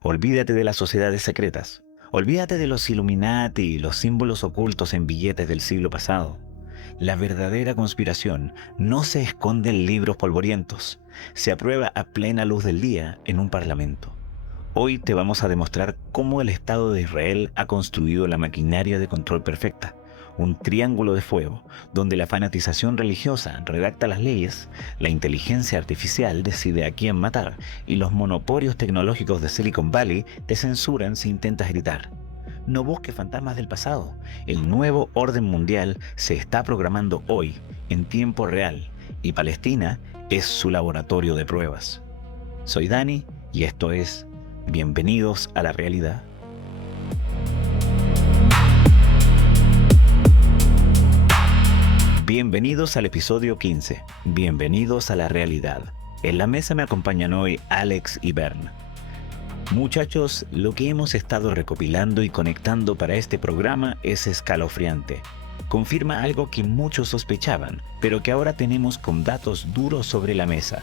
Olvídate de las sociedades secretas. Olvídate de los Illuminati y los símbolos ocultos en billetes del siglo pasado. La verdadera conspiración no se esconde en libros polvorientos. Se aprueba a plena luz del día en un parlamento. Hoy te vamos a demostrar cómo el Estado de Israel ha construido la maquinaria de control perfecta. Un triángulo de fuego, donde la fanatización religiosa redacta las leyes, la inteligencia artificial decide a quién matar y los monopolios tecnológicos de Silicon Valley te censuran si intentas gritar. No busques fantasmas del pasado. El nuevo orden mundial se está programando hoy, en tiempo real, y Palestina es su laboratorio de pruebas. Soy Dani y esto es Bienvenidos a la Realidad. Bienvenidos al episodio 15. Bienvenidos a la realidad. En la mesa me acompañan hoy Alex y Bern. Muchachos, lo que hemos estado recopilando y conectando para este programa es escalofriante. Confirma algo que muchos sospechaban, pero que ahora tenemos con datos duros sobre la mesa.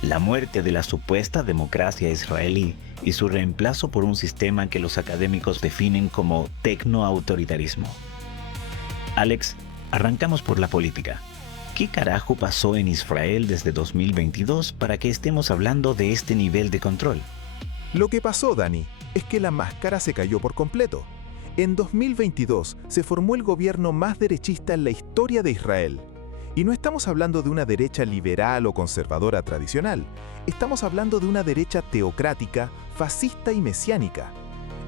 La muerte de la supuesta democracia israelí y su reemplazo por un sistema que los académicos definen como tecnoautoritarismo. Alex, arrancamos por la política. ¿Qué carajo pasó en Israel desde 2022 para que estemos hablando de este nivel de control? Lo que pasó, Dani, es que la máscara se cayó por completo. En 2022 se formó el gobierno más derechista en la historia de Israel. Y no estamos hablando de una derecha liberal o conservadora tradicional. Estamos hablando de una derecha teocrática, fascista y mesiánica.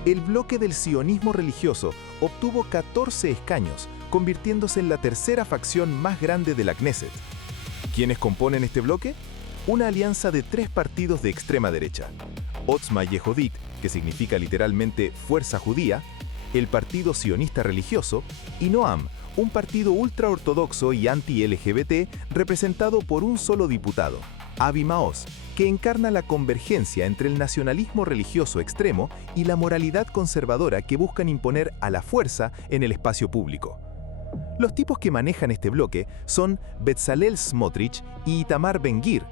El bloque del sionismo religioso obtuvo 14 escaños, convirtiéndose en la tercera facción más grande de la Knesset. ¿Quiénes componen este bloque? Una alianza de 3 partidos de extrema derecha. Otzma Yehudit, que significa literalmente Fuerza Judía, el Partido Sionista Religioso, y Noam, un partido ultraortodoxo y anti-LGBT representado por un solo diputado, Avi Maoz, que encarna la convergencia entre el nacionalismo religioso extremo y la moralidad conservadora que buscan imponer a la fuerza en el espacio público. Los tipos que manejan este bloque son Bezalel Smotrich y Itamar Ben-Gvir,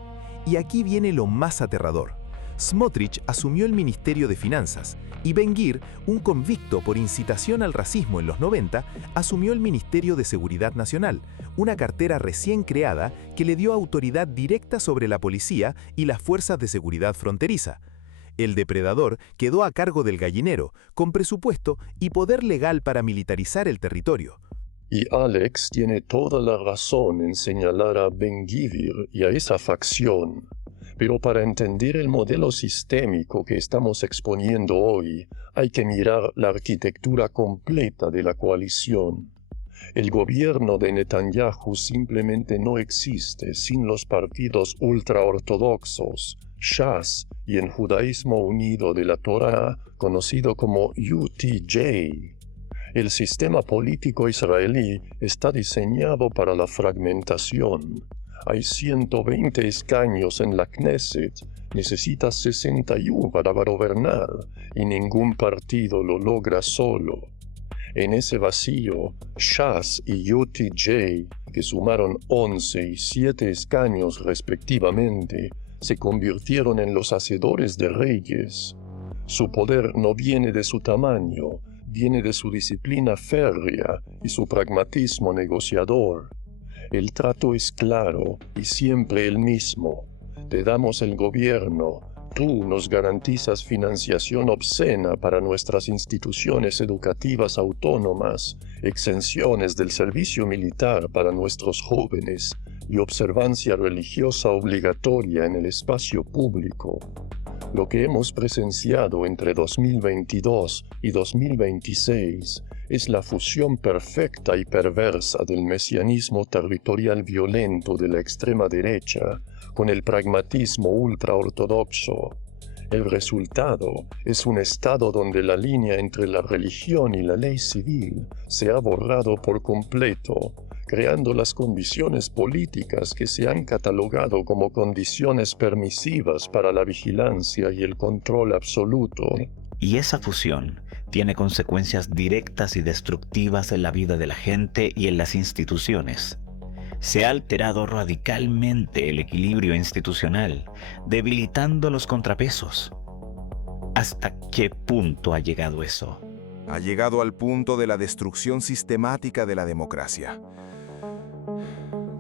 y aquí viene lo más aterrador. Smotrich asumió el Ministerio de Finanzas y Ben-Gvir, un convicto por incitación al racismo en los 90, asumió el Ministerio de Seguridad Nacional, una cartera recién creada que le dio autoridad directa sobre la policía y las fuerzas de seguridad fronteriza. El depredador quedó a cargo del gallinero, con presupuesto y poder legal para militarizar el territorio. Y Alex tiene toda la razón en señalar a Ben-Gvir y a esa facción. Pero para entender el modelo sistémico que estamos exponiendo hoy, hay que mirar la arquitectura completa de la coalición. El gobierno de Netanyahu simplemente no existe sin los partidos ultraortodoxos, Shas, y en judaísmo unido de la Torá, conocido como UTJ. El sistema político israelí está diseñado para la fragmentación. Hay 120 escaños en la Knesset, necesitas 61 para gobernar, y ningún partido lo logra solo. En ese vacío, Shas y UTJ, que sumaron 11 y 7 escaños respectivamente, se convirtieron en los hacedores de reyes. Su poder no viene de su tamaño, viene de su disciplina férrea y su pragmatismo negociador. El trato es claro y siempre el mismo. Te damos el gobierno, tú nos garantizas financiación obscena para nuestras instituciones educativas autónomas, exenciones del servicio militar para nuestros jóvenes y observancia religiosa obligatoria en el espacio público. Lo que hemos presenciado entre 2022 y 2026 es la fusión perfecta y perversa del mesianismo territorial violento de la extrema derecha con el pragmatismo ultraortodoxo. El resultado es un estado donde la línea entre la religión y la ley civil se ha borrado por completo, creando las condiciones políticas que se han catalogado como condiciones permisivas para la vigilancia y el control absoluto. Y esa fusión tiene consecuencias directas y destructivas en la vida de la gente y en las instituciones. Se ha alterado radicalmente el equilibrio institucional, debilitando los contrapesos. ¿Hasta qué punto ha llegado eso? Ha llegado al punto de la destrucción sistemática de la democracia.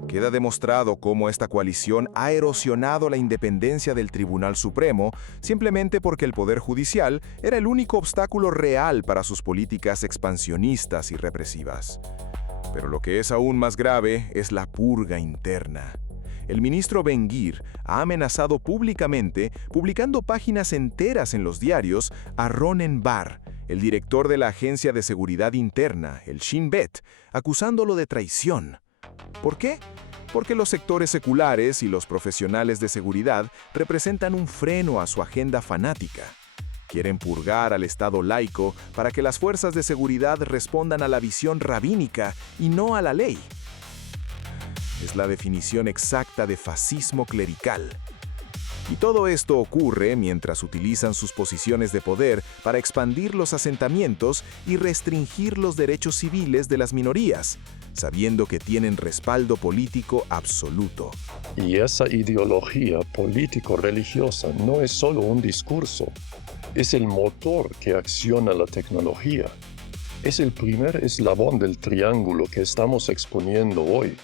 Queda demostrado cómo esta coalición ha erosionado la independencia del Tribunal Supremo simplemente porque el Poder Judicial era el único obstáculo real para sus políticas expansionistas y represivas. Pero lo que es aún más grave es la purga interna. El ministro Ben-Gvir ha amenazado públicamente, publicando páginas enteras en los diarios, a Ronen Bar, el director de la Agencia de Seguridad Interna, el Shin Bet, acusándolo de traición. ¿Por qué? Porque los sectores seculares y los profesionales de seguridad representan un freno a su agenda fanática. Quieren purgar al Estado laico para que las fuerzas de seguridad respondan a la visión rabínica y no a la ley. Es la definición exacta de fascismo clerical. Y todo esto ocurre mientras utilizan sus posiciones de poder para expandir los asentamientos y restringir los derechos civiles de las minorías, sabiendo que tienen respaldo político absoluto. Y esa ideología político-religiosa no es solo un discurso, es el motor que acciona la tecnología. Es el primer eslabón del triángulo que estamos exponiendo hoy.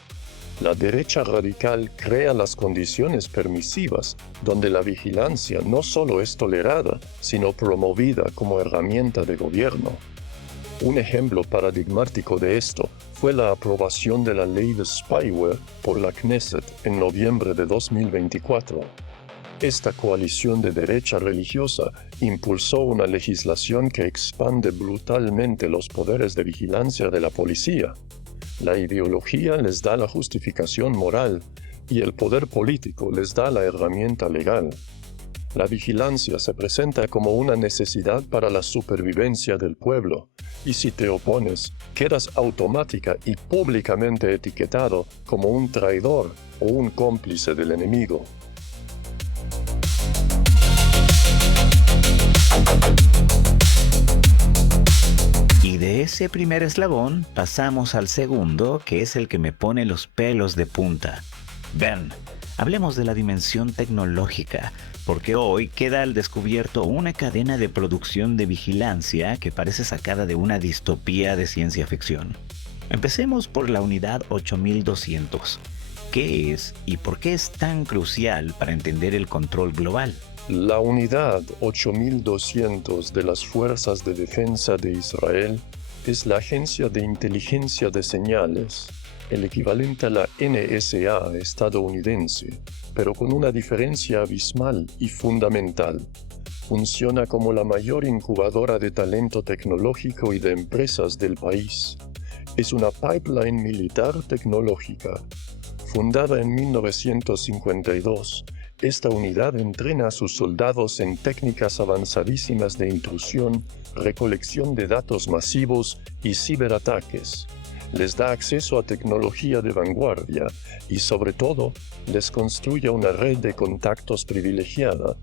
La derecha radical crea las condiciones permisivas donde la vigilancia no solo es tolerada, sino promovida como herramienta de gobierno. Un ejemplo paradigmático de esto fue la aprobación de la ley de spyware por la Knesset en noviembre de 2024. Esta coalición de derecha religiosa impulsó una legislación que expande brutalmente los poderes de vigilancia de la policía. La ideología les da la justificación moral y el poder político les da la herramienta legal. La vigilancia se presenta como una necesidad para la supervivencia del pueblo, y si te opones, quedas automática y públicamente etiquetado como un traidor o un cómplice del enemigo. Y de ese primer eslabón pasamos al segundo, que es el que me pone los pelos de punta. Ven, hablemos de la dimensión tecnológica, porque hoy queda al descubierto una cadena de producción de vigilancia que parece sacada de una distopía de ciencia ficción. Empecemos por la unidad 8200. ¿Qué es y por qué es tan crucial para entender el control global? La unidad 8200 de las Fuerzas de Defensa de Israel es la Agencia de Inteligencia de Señales, el equivalente a la NSA estadounidense, pero con una diferencia abismal y fundamental. Funciona como la mayor incubadora de talento tecnológico y de empresas del país. Es una pipeline militar tecnológica. Fundada en 1952, esta unidad entrena a sus soldados en técnicas avanzadísimas de intrusión, recolección de datos masivos y ciberataques. Les da acceso a tecnología de vanguardia y, sobre todo, les construye una red de contactos privilegiada.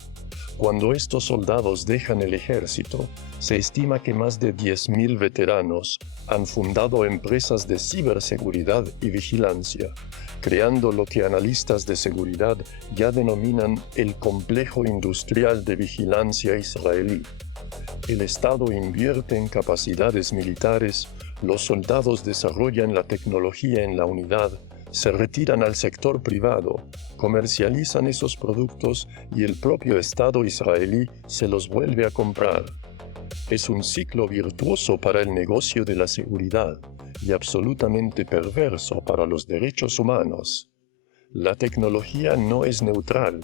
Cuando estos soldados dejan el ejército, se estima que más de 10.000 veteranos han fundado empresas de ciberseguridad y vigilancia, creando lo que analistas de seguridad ya denominan el complejo industrial de vigilancia israelí. El Estado invierte en capacidades militares, los soldados desarrollan la tecnología en la unidad, se retiran al sector privado, comercializan esos productos y el propio Estado israelí se los vuelve a comprar. Es un ciclo virtuoso para el negocio de la seguridad y absolutamente perverso para los derechos humanos. La tecnología no es neutral,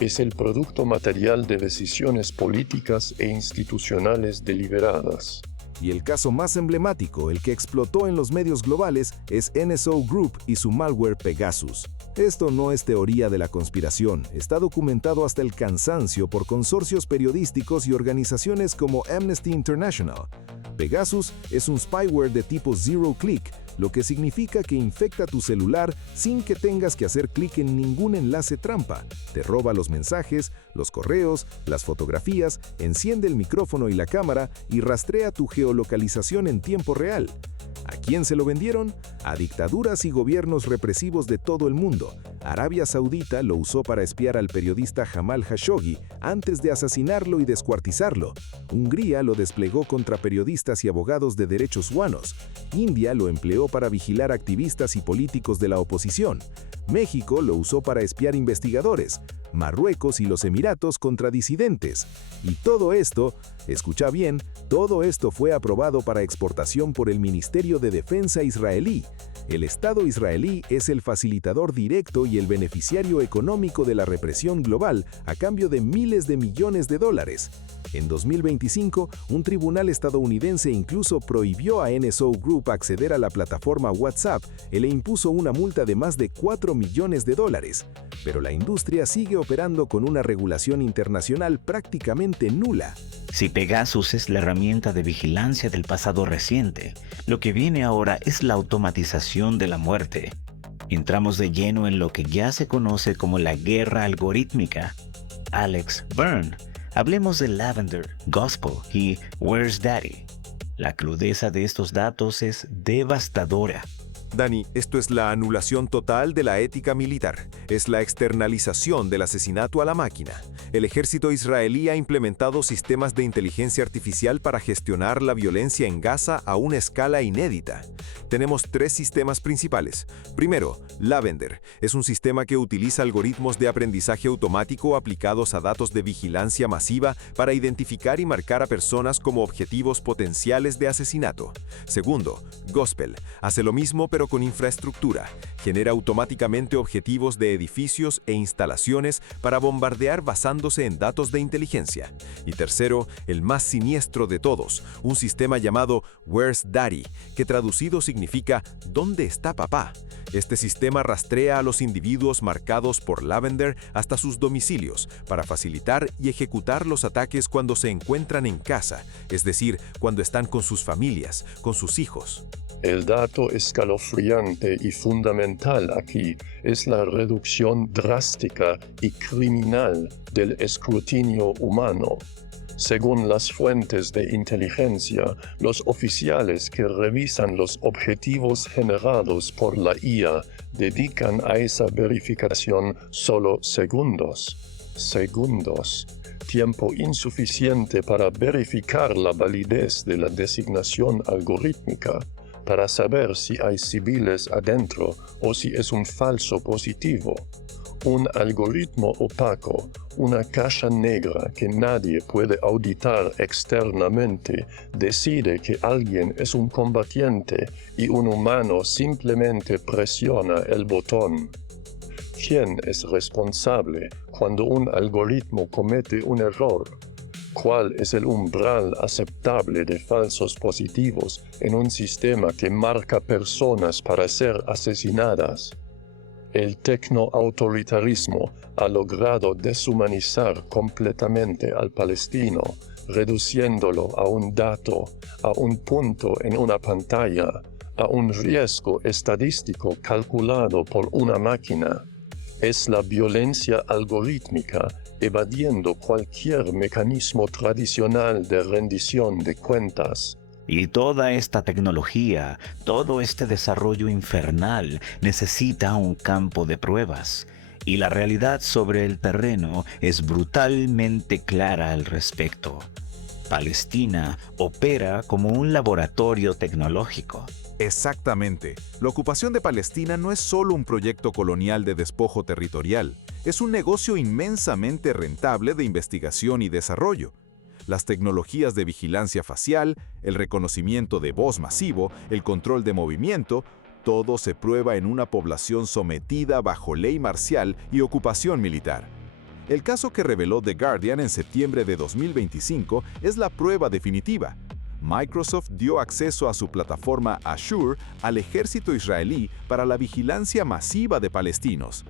es el producto material de decisiones políticas e institucionales deliberadas. Y el caso más emblemático, el que explotó en los medios globales, es NSO Group y su malware Pegasus. Esto no es teoría de la conspiración, está documentado hasta el cansancio por consorcios periodísticos y organizaciones como Amnesty International. Pegasus es un spyware de tipo Zero Click, lo que significa que infecta tu celular sin que tengas que hacer clic en ningún enlace trampa. Te roba los mensajes, los correos, las fotografías, enciende el micrófono y la cámara y rastrea tu geolocalización en tiempo real. ¿A quién se lo vendieron? A dictaduras y gobiernos represivos de todo el mundo, Arabia Saudita lo usó para espiar al periodista Jamal Khashoggi antes de asesinarlo y descuartizarlo. Hungría lo desplegó contra periodistas y abogados de derechos humanos. India lo empleó para vigilar activistas y políticos de la oposición. México lo usó para espiar investigadores. Marruecos y los Emiratos contra disidentes. Y todo esto, escucha bien, todo esto fue aprobado para exportación por el Ministerio de Defensa israelí. El Estado israelí es el facilitador directo y el beneficiario económico de la represión global a cambio de miles de millones de dólares. En 2025, un tribunal estadounidense incluso prohibió a NSO Group acceder a la plataforma WhatsApp y le impuso una multa de más de $4 millones. Pero la industria sigue operando con una regulación internacional prácticamente nula. Si Pegasus es la herramienta de vigilancia del pasado reciente, lo que viene ahora es la automatización de la muerte. Entramos de lleno en lo que ya se conoce como la guerra algorítmica. Alex Byrne. Hablemos de Lavender, Gospel y Where's Daddy. La crudeza de estos datos es devastadora. Dani, esto es la anulación total de la ética militar. Es la externalización del asesinato a la máquina. El ejército israelí ha implementado sistemas de inteligencia artificial para gestionar la violencia en Gaza a una escala inédita. Tenemos 3 sistemas principales. Primero, Lavender. Es un sistema que utiliza algoritmos de aprendizaje automático aplicados a datos de vigilancia masiva para identificar y marcar a personas como objetivos potenciales de asesinato. Segundo, Gospel. Hace lo mismo pero con infraestructura. Genera automáticamente objetivos de edificios e instalaciones para bombardear basándose en datos de inteligencia. Y tercero, el más siniestro de todos, un sistema llamado Where's Daddy, que traducido significa ¿dónde está papá? Este sistema rastrea a los individuos marcados por Lavender hasta sus domicilios para facilitar y ejecutar los ataques cuando se encuentran en casa, es decir, cuando están con sus familias, con sus hijos. El dato escalofriante y fundamental aquí es la reducción drástica y criminal del escrutinio humano. Según las fuentes de inteligencia, los oficiales que revisan los objetivos generados por la IA dedican a esa verificación solo segundos. Tiempo insuficiente para verificar la validez de la designación algorítmica, para saber si hay civiles adentro o si es un falso positivo. Un algoritmo opaco, una caja negra que nadie puede auditar externamente, decide que alguien es un combatiente y un humano simplemente presiona el botón. ¿Quién es responsable cuando un algoritmo comete un error? ¿Cuál es el umbral aceptable de falsos positivos en un sistema que marca personas para ser asesinadas? El tecnoautoritarismo ha logrado deshumanizar completamente al palestino, reduciéndolo a un dato, a un punto en una pantalla, a un riesgo estadístico calculado por una máquina. Es la violencia algorítmica evadiendo cualquier mecanismo tradicional de rendición de cuentas. Y toda esta tecnología, todo este desarrollo infernal necesita un campo de pruebas. Y la realidad sobre el terreno es brutalmente clara al respecto. Palestina opera como un laboratorio tecnológico. Exactamente. La ocupación de Palestina no es solo un proyecto colonial de despojo territorial, es un negocio inmensamente rentable de investigación y desarrollo. Las tecnologías de vigilancia facial, el reconocimiento de voz masivo, el control de movimiento, todo se prueba en una población sometida bajo ley marcial y ocupación militar. El caso que reveló The Guardian en septiembre de 2025 es la prueba definitiva. Microsoft dio acceso a su plataforma Azure al ejército israelí para la vigilancia masiva de palestinos.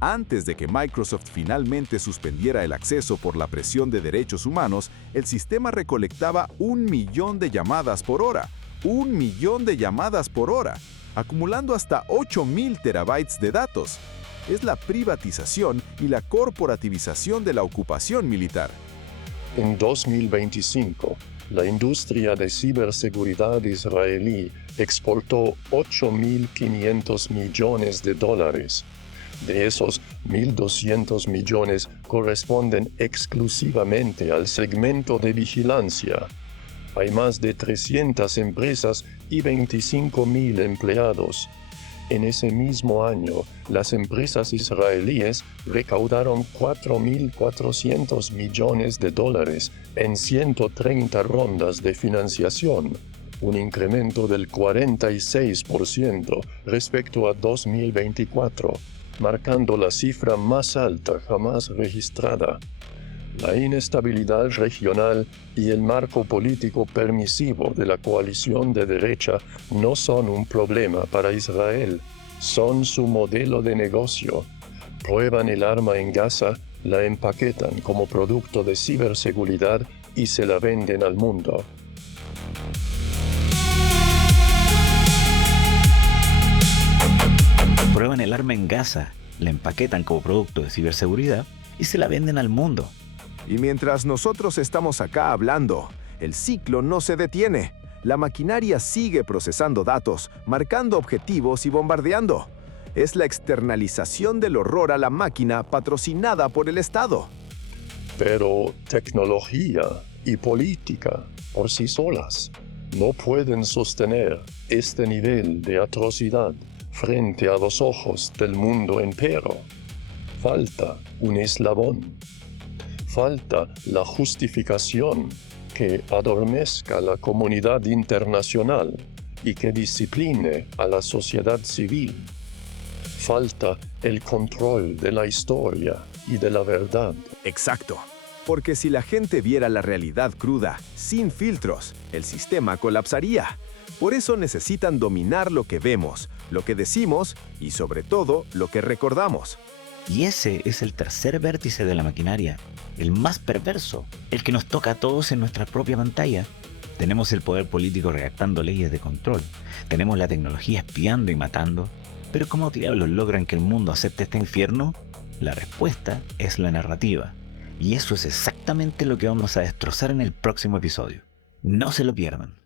Antes de que Microsoft finalmente suspendiera el acceso por la presión de derechos humanos, el sistema recolectaba 1 millón de llamadas por hora. 1 millón de llamadas por hora, acumulando hasta 8,000 terabytes de datos. Es la privatización y la corporativización de la ocupación militar. En 2025, la industria de ciberseguridad israelí exportó $8.500 millones. De esos, 1.200 millones corresponden exclusivamente al segmento de vigilancia. Hay más de 300 empresas y 25.000 empleados. En ese mismo año, las empresas israelíes recaudaron 4.400 millones de dólares en 130 rondas de financiación, un incremento del 46% respecto a 2024, marcando la cifra más alta jamás registrada. La inestabilidad regional y el marco político permisivo de la coalición de derecha no son un problema para Israel, son su modelo de negocio. Prueban el arma en Gaza, la empaquetan como producto de ciberseguridad y se la venden al mundo. Prueban el arma en Gaza, la empaquetan como producto de ciberseguridad y se la venden al mundo. Y mientras nosotros estamos acá hablando, el ciclo no se detiene. La maquinaria sigue procesando datos, marcando objetivos y bombardeando. Es la externalización del horror a la máquina patrocinada por el Estado. Pero tecnología y política por sí solas no pueden sostener este nivel de atrocidad frente a los ojos del mundo entero. Falta un eslabón. Falta la justificación que adormezca la comunidad internacional y que discipline a la sociedad civil. Falta el control de la historia y de la verdad. Exacto. Porque si la gente viera la realidad cruda, sin filtros, el sistema colapsaría. Por eso necesitan dominar lo que vemos, lo que decimos y sobre todo lo que recordamos. Y ese es el tercer vértice de la maquinaria, el más perverso, el que nos toca a todos en nuestra propia pantalla. Tenemos el poder político redactando leyes de control, tenemos la tecnología espiando y matando, pero ¿cómo diablos logran que el mundo acepte este infierno? La respuesta es la narrativa, y eso es exactamente lo que vamos a destrozar en el próximo episodio. No se lo pierdan.